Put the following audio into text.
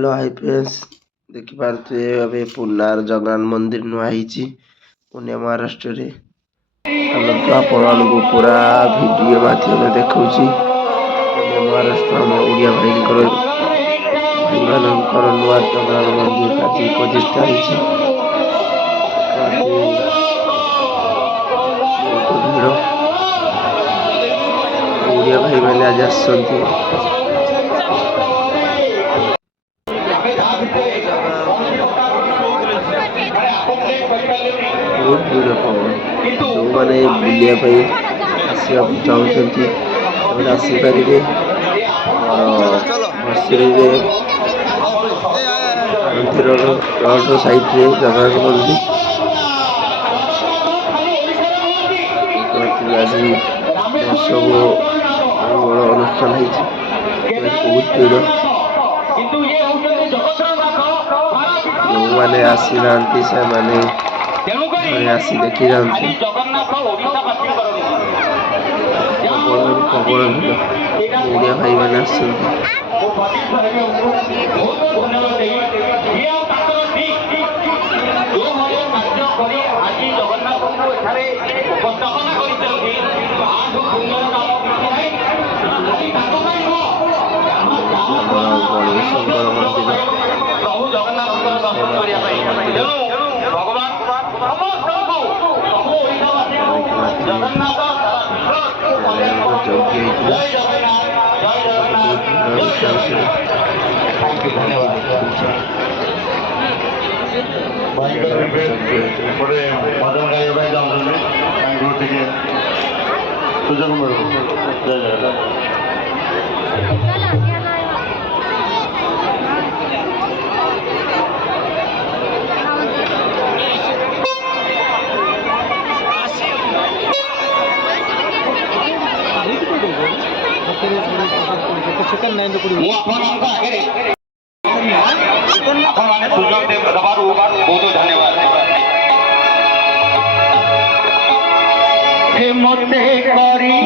hello hi friends देखिपे अभी पुनार जगन्नाथ मंदिर नुआ ही पुणे महाराष्ट्र रे आपण को पूरा वीडियो माध्यम देखा पुणे महाराष्ट्र में ओडिया भाई नुआ जगन्नाथ मंदिर आज प्रतिष्ठा बहुत भीड़ ओडिया भाई मैंने आज आसती बहुत भीड़ जो मैंने बुलाया आसवा चाहते आसीपारे मंदिर रोड साइड रे जगन्नाथ मंदिर आज सब बड़ अनुष्ठान बहुत भीड़ जो मैंने आसी ना से मैंने आसी देखी जाती प्रबल भीड़ ओडिया भाई मैंने चिकन 9 बहुत धन्यवाद मते करी